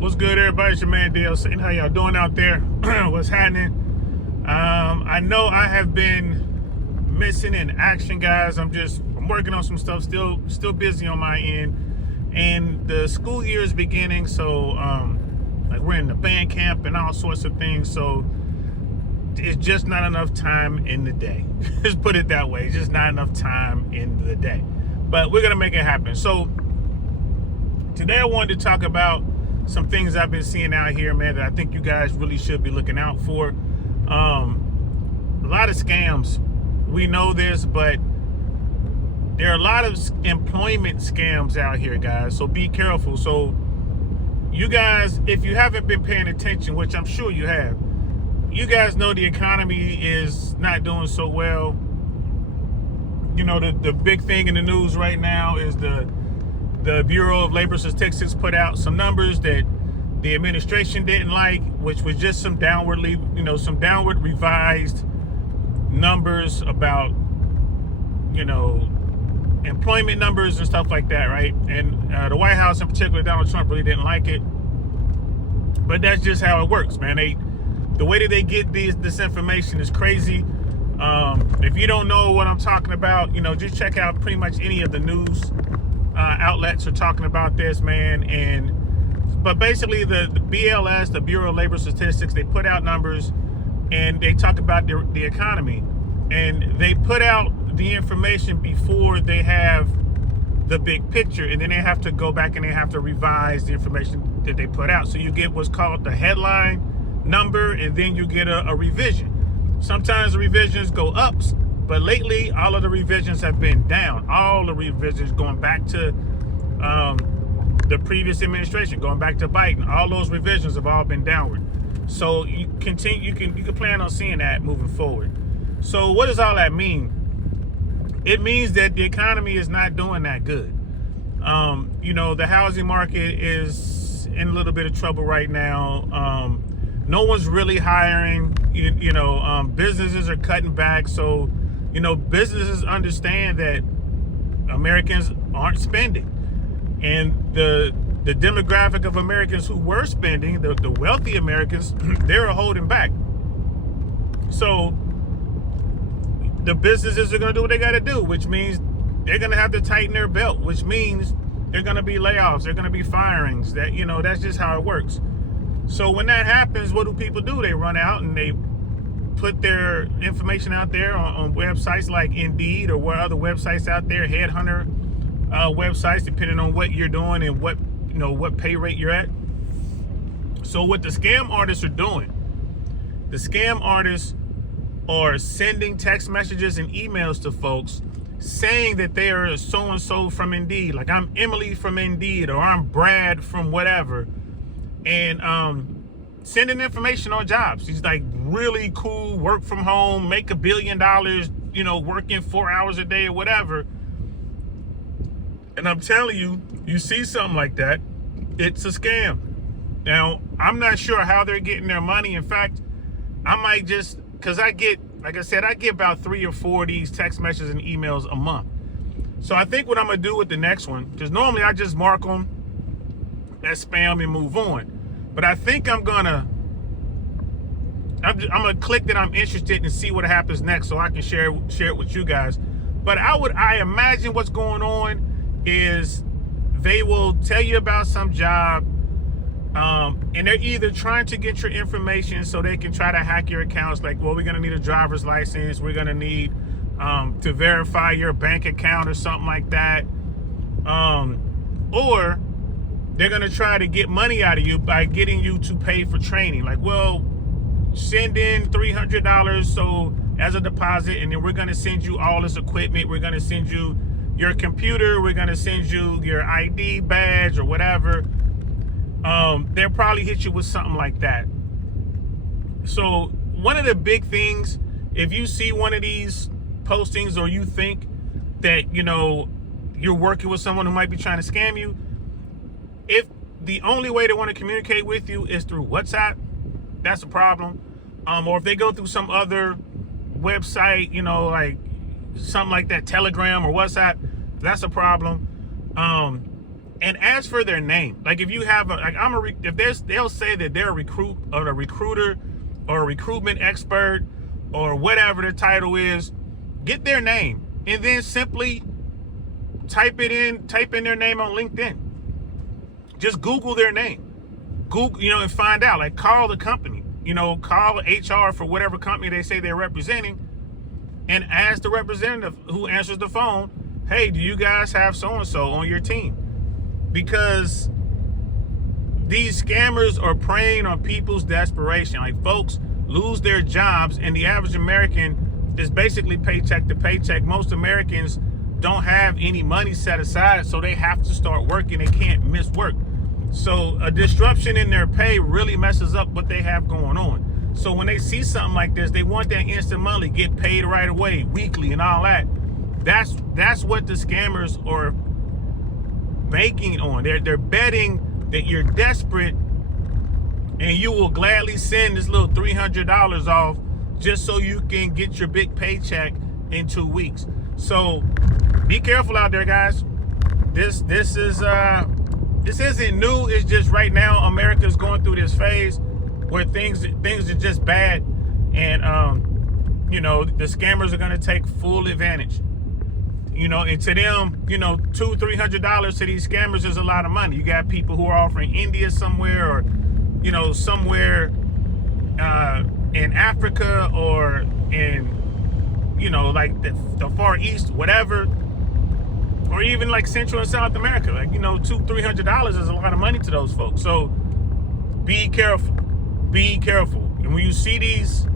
What's good, everybody? It's your man DLC. How y'all doing out there? What's happening? I know I have been missing in action, guys. I'm working on some stuff. Still busy on my end. And the school year is beginning, so like we're in the band camp and all sorts of things. So it's just not enough time in the day. Just put it that way. It's just not enough time in the day. But we're gonna make it happen. So today I wanted to talk about some things I've been seeing out here, man, that I think you guys really should be looking out for. A lot of scams. We know this, but there are a lot of employment scams out here, guys. So be careful. So you guys, if you haven't been paying attention, which I'm sure you have, you guys know the economy is not doing so well. You know, the big thing in the news right now is the Bureau of Labor Statistics put out some numbers that the administration didn't like, which was just some downward revised numbers about, employment numbers and stuff like that, right? And the White House in particular, Donald Trump, really didn't like it. But that's just how it works, man. The way that they get this information is crazy. If you don't know what I'm talking about, just check out pretty much any of the news outlets are talking about this, man. But basically the BLS, the Bureau of Labor Statistics, they put out numbers and they talk about the economy, and they put out the information before they have the big picture, and then they have to go back and they have to revise the information that they put out. So you get what's called the headline number, and then you get a revision. Sometimes the revisions go up, but lately all of the revisions have been down. All the revisions going back to the previous administration, going back to Biden, all those revisions have all been downward. So you can plan on seeing that moving forward. So what does all that mean? It means that the economy is not doing that good. The housing market is in a little bit of trouble right now. No one's really hiring. Businesses are cutting back. So, businesses understand that Americans aren't spending. And the demographic of Americans who were spending, the wealthy Americans, they're holding back. So the businesses are going to do what they got to do, which means they're going to have to tighten their belt, which means they're going to be layoffs, they're going to be firings. That's just how it works. So when that happens, what do people do? They run out and they put their information out there on websites like Indeed or what other websites out there, headhunter websites, depending on what you're doing and what pay rate you're at. So what the scam artists are doing, the scam artists are sending text messages and emails to folks saying that they are so-and-so from Indeed, like I'm Emily from Indeed, or I'm Brad from whatever, and sending information on jobs. He's like really cool, work from home, make $1 billion, working 4 hours a day or whatever. And I'm telling you, you see something like that, it's a scam. Now, I'm not sure how they're getting their money. In fact, I might just, because I get about 3 or 4 of these text messages and emails a month. So I think what I'm going to do with the next one, because normally I just mark them as spam and move on. But I think I'm going to click that I'm interested and see what happens next so I can share it with you guys. But I imagine what's going on is they will tell you about some job, and they're either trying to get your information so they can try to hack your accounts. Like, well, we're going to need a driver's license. We're going to need to verify your bank account or something like that. Or they're going to try to get money out of you by getting you to pay for training. Like, well, send in $300 so as a deposit, and then we're going to send you all this equipment. We're going to send you your computer. We're going to send you your ID badge or whatever. They'll probably hit you with something like that. So one of the big things, if you see one of these postings or you think that, you're working with someone who might be trying to scam you, if the only way they want to communicate with you is through WhatsApp, that's a problem. Or if they go through some other website, like something like that, Telegram or WhatsApp, that's a problem. and ask for their name. Like if you have they'll say that they're a recruiter or a recruitment expert or whatever the title is, get their name and then simply type in their name on LinkedIn. Just Google their name. Google, and find out. Like call the company, call HR for whatever company they say they're representing and ask the representative who answers the phone, hey, do you guys have so-and-so on your team? Because these scammers are preying on people's desperation. Like folks lose their jobs and the average American is basically paycheck to paycheck. Most Americans don't have any money set aside, so they have to start working. They can't miss work. So a disruption in their pay really messes up what they have going on. So when they see something like this, they want that instant money, get paid right away, weekly and all that. That's what the scammers are banking on. They're betting that you're desperate and you will gladly send this little $300 off just so you can get your big paycheck in 2 weeks. So be careful out there, guys. This isn't new. It's just right now America's going through this phase where things are just bad, and the scammers are going to take full advantage. And to them, $200-$300 to these scammers is a lot of money. You got people who are offering India somewhere, or somewhere in Africa, or in like the Far East, whatever, or even like Central and South America. Like $200-$300 is a lot of money to those folks. So be careful. And when you see these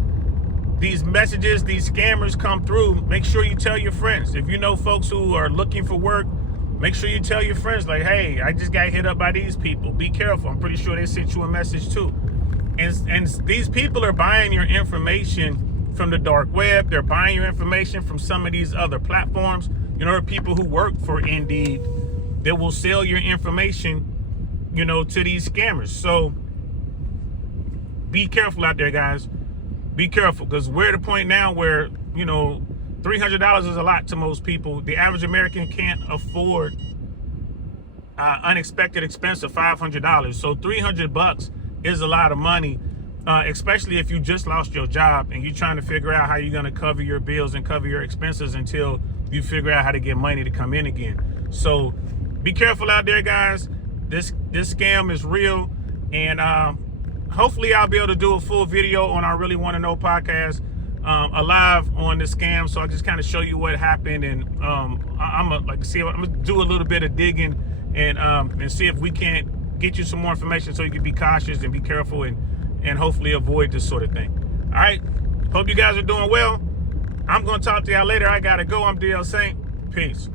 messages, these scammers come through, make sure you tell your friends. If you know folks who are looking for work, make sure you tell your friends, like, hey, I just got hit up by these people. Be careful. I'm pretty sure they sent you a message too. And these people are buying your information from the dark web. They're buying your information from some of these other platforms. There are people who work for Indeed that will sell your information, to these scammers. So be careful out there, guys. Be careful, because we're at a point now where, $300 is a lot to most people. The average American can't afford unexpected expense of $500. So $300 is a lot of money, especially if you just lost your job and you're trying to figure out how you're going to cover your bills and cover your expenses until you figure out how to get money to come in again. So be careful out there, guys. This scam is real, and hopefully I'll be able to do a full video on our Really Want to Know podcast, live on the scam. So I'll just kind of show you what happened, and I'm gonna do a little bit of digging and see if we can't get you some more information so you can be cautious and be careful and hopefully avoid this sort of thing. All right. Hope you guys are doing well. I'm gonna talk to y'all later. I gotta go. I'm DL Saint. Peace.